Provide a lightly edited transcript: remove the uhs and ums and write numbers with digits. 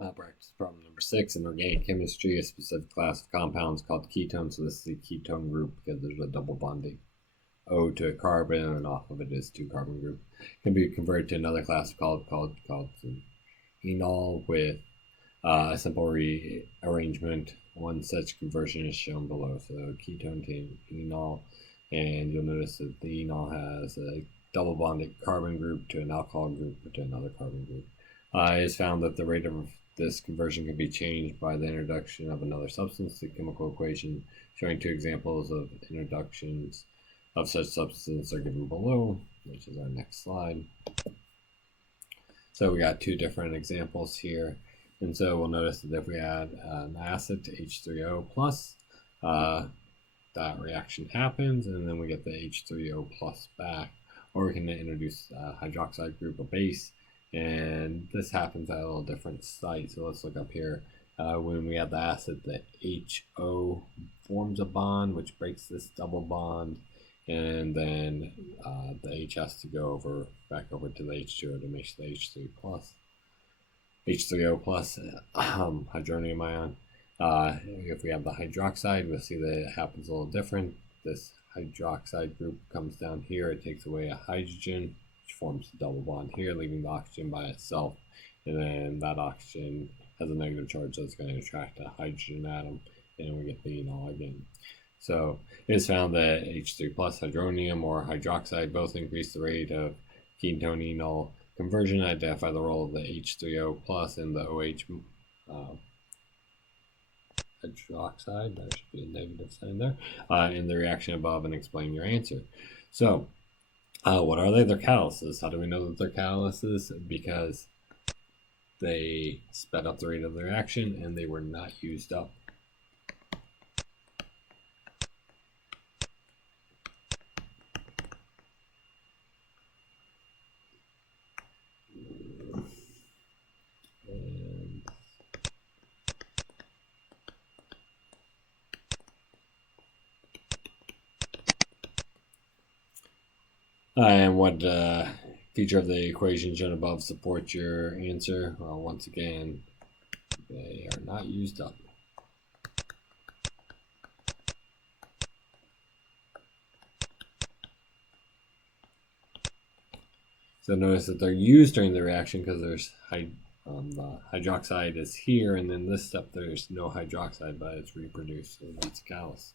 Practice problem number 6. In organic chemistry, a specific class of compounds called ketones. So this is the ketone group because there's a double bonding O to a carbon, and off of it is 2 carbon group. Can be converted to another class called enol with a simple rearrangement. One such conversion is shown below. So ketone to enol, and you'll notice that the enol has a double bonded carbon group to an alcohol group to another carbon group. It is found that the rate of this conversion can be changed by the introduction of another substance to the chemical equation. Showing 2 examples of introductions of such substance are given below, which is our next slide. So we got 2 different examples here, and so we'll notice that if we add an acid to H3O plus, that reaction happens, and then we get the H3O plus back. Or we can introduce a hydroxide group or base, and this happens at a little different site. So let's look up here. When we add the acid, the HO forms a bond which breaks this double bond, and then the H has to go back over to the H2O to make the H3O plus hydronium ion. If we have the hydroxide, we'll see that it happens a little different. This hydroxide group comes down here, it takes away a hydrogen, which forms a double bond here, leaving the oxygen by itself, and then that oxygen has a negative charge, so it's going to attract a hydrogen atom, and we get the enol again. So it is found that H3 plus hydronium or hydroxide both increase the rate of ketone enol conversion. Identify the role of the H3O plus in the OH hydroxide, there should be a negative sign there, in the reaction above, and explain your answer. So what are they? They're catalysts. How do we know that they're catalysts? Because they sped up the rate of the reaction and they were not used up. And what feature of the equation shown above supports your answer? Well, once again, they are not used up. So notice that they're used during the reaction because there's the hydroxide is here, and then this step there's no hydroxide, but it's reproduced, so that's a catalyst.